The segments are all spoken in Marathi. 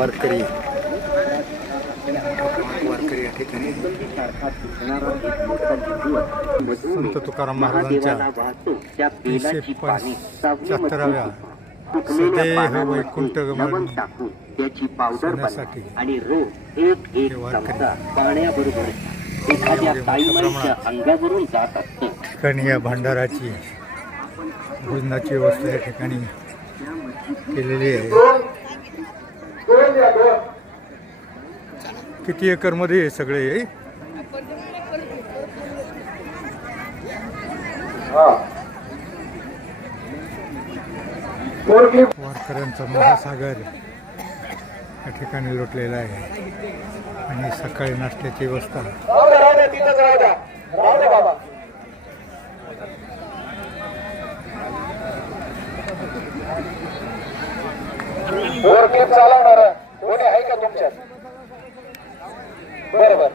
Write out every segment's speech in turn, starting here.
वारकरी. वारकरी या ठिकाणी. संत तुकाराम महाराजांच्या तीनशे पंच्याहत्तराव्या सदैव वैकुंठ गमन सोन्यासाठी हे वारकरी. ठिकाणी या भांडाराची भोजनाची व्यवस्था या ठिकाणी केलेली आहे. किती एकरमध्ये हे सगळे वारकऱ्यांचा महासागर या ठिकाणी लोटलेला आहे. आणि सकाळी नाश्त्याची व्यवस्था. वर क्लिप कोणी आहे का तुमच्यात बरोबर.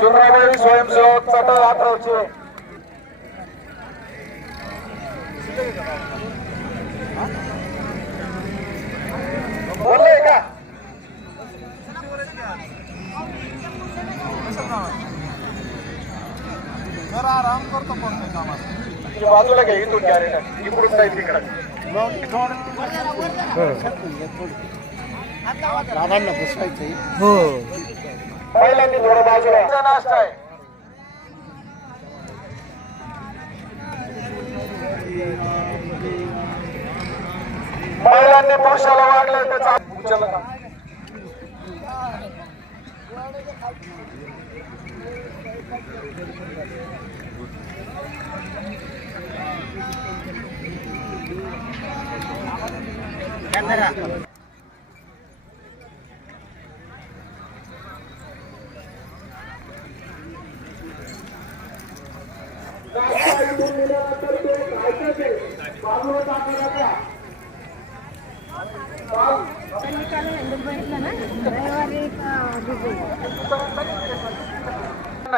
सुराबाई स्वयंसेवक आठवचे बोलले का? तुझ्या बाजूला घ्या इथून कॅरेट इकडून नाही तिकडं. हो पहिल्यांदा थोडं बाजूला नाश्ता आहे महिलांनी पुरुषाला वाढलं त्याचा उचलला का? ना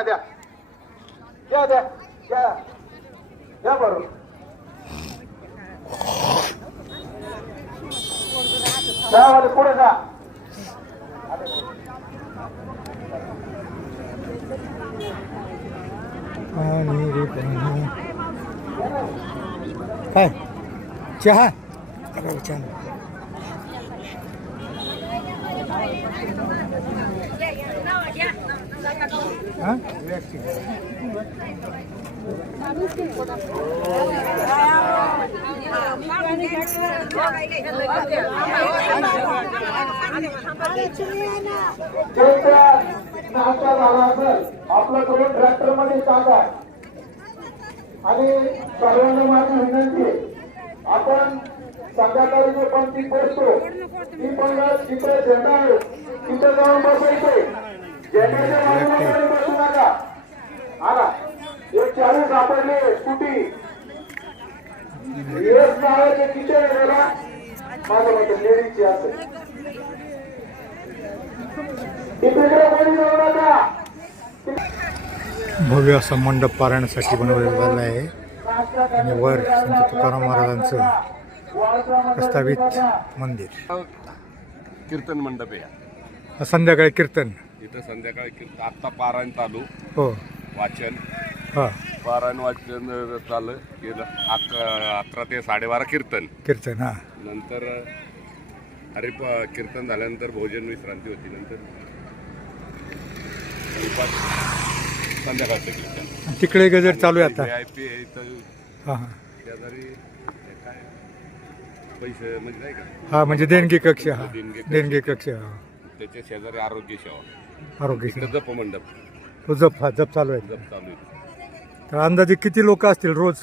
द्या. द्या द्या द्या. द्या बरोबर जा पुढे जा पाणी रे पाणी काय चहा अरे चहा हा? त्यांचा नाश्ता झाला असेल आपलं करून ट्रॅक्टरमध्ये टाका. आणि सर्वांना माझी विनंती आहे. आपण संध्याकाळी जो ती बसतो ती पण तिकडे झेंडा आहे. तिथे जाऊन बसायचे. एक चाळी सापडले स्कूटी एक नावाचे किचन आहे बघा माझं म्हणतं लेडीजची असेल तिकडे कोणी जाऊ नका भव्य असा मंडप पारायणासाठी बनवलेला आहे. आणि वर संत तुकाराम महाराजांचं प्रस्तावित मंदिर. कीर्तन मंडप आहे. संध्याकाळी कीर्तन. इथं संध्याकाळी कीर्तन आत्ता पारायण चालू. हो. वाचन. हा. पारायण वाचन चालू. केलं. अकरा अकरा ते साडेबारा कीर्तन. कीर्तन हा. नंतर हरिप कीर्तन झाल्यानंतर भोजन विश्रांती होती. नंतर संध्याकाळचं कीर्तन. तिकडे गजर चालू आहे आता. आय पी हा शेजारी काय? पैसे म्हणजे नाही का? हा म्हणजे देणगी कक्ष हा. देणगी कक्ष. देणगी कक्ष हा. त्याच्या शेजारी आरोग्य सेवा. आरोग्य इथं जप मंडप. तो जप हा जप चालू आहे. जप चालू आहे. तर अंदाजे किती लोक असतील रोज?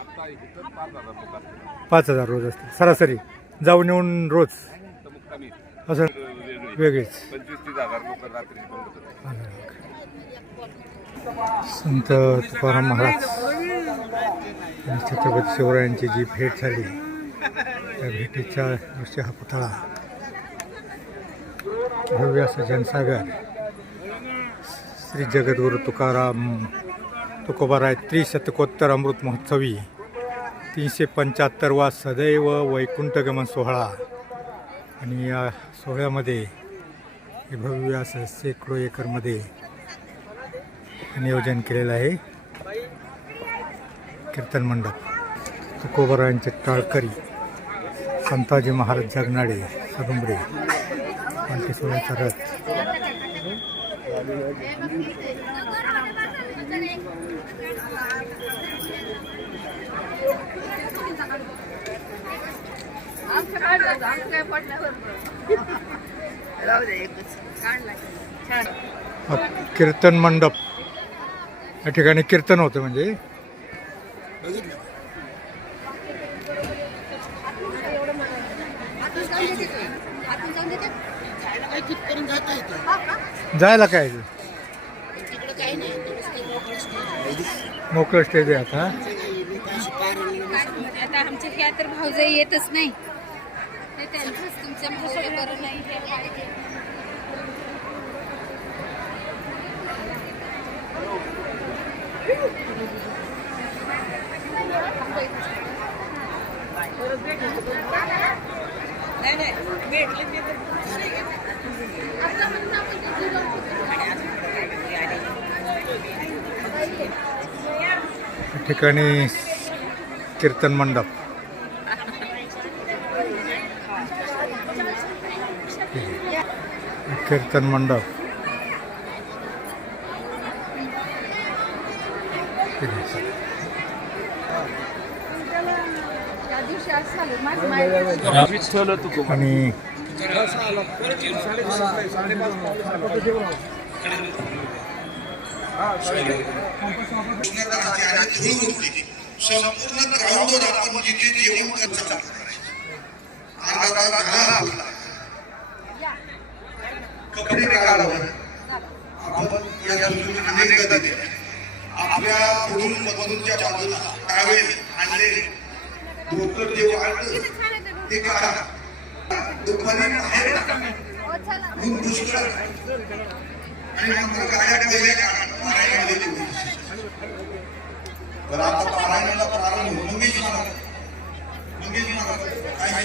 आता इथं पाच हजार लोक असतील पाच हजार रोज असतील. सरासरी. जाऊन येऊन रोज. तर मुक्कामी असं वेगळी. वेगळीच. पंचवीस तीस हजार लोक रात्री बंद होते संत तुकाराम महाराज आणि छत्रपती शिवरायांची जी भेट झाली त्या भेटीच्या दृष्टी हा पुतळा भव्य असा जनसागर. श्री जगद्गुरु तुकाराम तुकोबाराय त्रिशतकोत्तर अमृत महोत्सवी. तीनशे पंच्याहत्तरवा सदैव वैकुंठगमन सोहळा. आणि या सोहळ्यामध्ये हे भव्य असं शेकडो एकरमध्ये नियोजन केलेलं आहे. कीर्तन मंडप. तुकोबरायांचे टाळकरी संताजी महाराज जगनाडे सदुंबरे. पालखी सोहळ्याचा रथ कीर्तन मंडप. या ठिकाणी कीर्तन होतं म्हणजे. जायला काय मोकळं स्टेज आहे. आता. आता आमच्या ह्या तर भाऊजाई येतच नाही. ते त्यांचंच तुमच्या भाषे बरं नाही हे पाहिजे. नाही, नाही, भेटले ते या ठिकाणी कीर्तन मंडप. कीर्तन मंडप. त्या दिवशी असं झालं, माझं माहेर- आणि संपूर्ण ग्राउंडवर आपण जिथे जेवण करतो कपडे आपण अनेकदा दिले. आपल्या पुढून मधूनच्या बाजूला आणले डोकं जे वाढलं ते काढा दुपारी बाहेर पुष्कळ आणि नंतर गाड्या पहिल्या काढा पारायणामध्ये आता पारायणाला प्रारंभ मंगेश महाराज मंगेश महाराज काय काय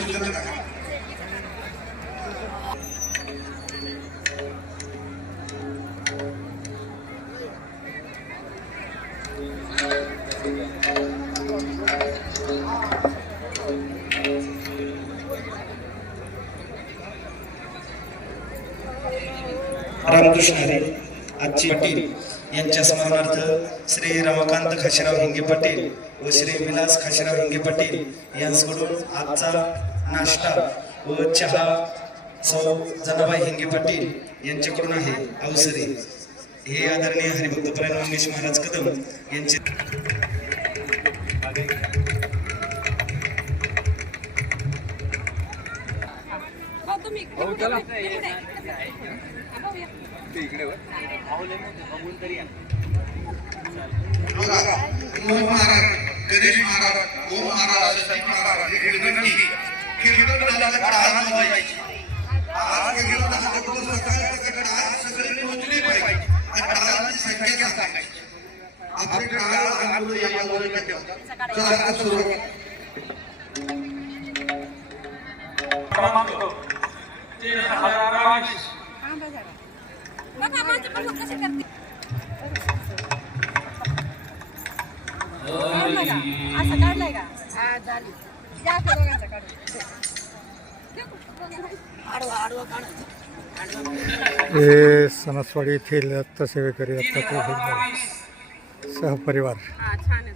रामकृष्ण हरी आजची पाटील यांच्या स्मरणार्थ श्री रमाकांत खाशीराव हिंगे पाटील व श्री विलास खाशीराव हिंगे पाटील यांच्याकडून आजचा नाश्ता व चहा सौ जनाबाई हिंगे पाटील यांच्याकडून आहे. अवसरे. हे आदरणीय हरिभक्तपरायण मंगेश महाराज कदम यांचे हो, तुम्ही इकडे- इकडे- इकडे- इकडे- हा, भाऊ या. इकडे गणेश महाराज गो महाराज महाराज कीर्तन झालं आज वाजायची आज कीर्तन झालं आज सगळे पाहिजे आणि टाळांची संख्या आपले टाळ आंदोलन या जरा. बघा, माझं पण लोक कसे करतील. काढलं का? असं काढलंय का? हा, झाली. हे सणसवाडी येथील दत्तसेवेकरी दत्तात्रय सहपरिवार छान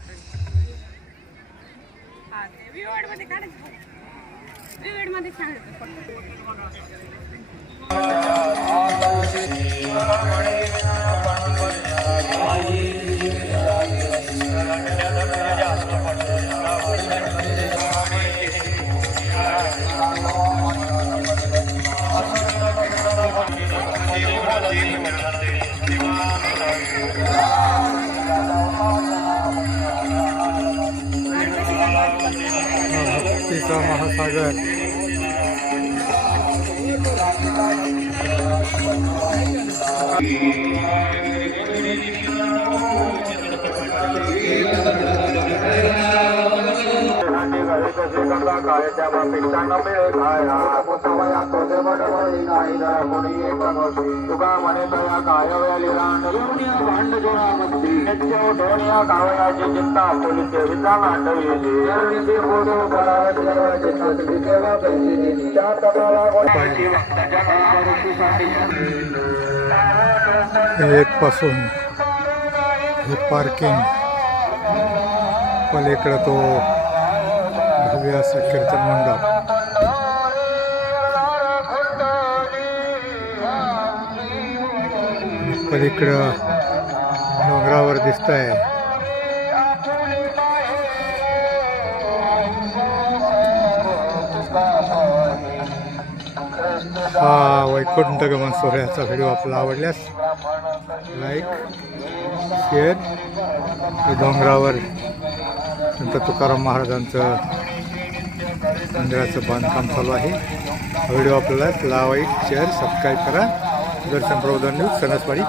महासागर. Thank you. चांगला करता काय त्या बापेक्षा न खाया. काय हा नाही कोणी एक गोष्टी तुका म्हणे तया काय वेळी रांड भांड जोरामध्ये नित्य कावयाची चिंता पोलीस विचा नाटवी फोटो देवाचे केला त्या गोष्टी भक्ताच्या एक पासून हे पार्किंग पलीकडे तो व्यास कीर्तन मंडळ. पलीकडं डोंगरावर दिसत आहे हा वैकुंठ गमन सोहळ्याचा व्हिडिओ आपला आवडल्यास लाईक शेअर डोंगरावर संत तुकाराम महाराजांचं मंदिराचं बांधकाम चालू आहे. व्हिडिओ आपल्याला लाईक शेअर सबस्क्राईब करा. दर्शन प्रबोधन न्यूज सणसवाडी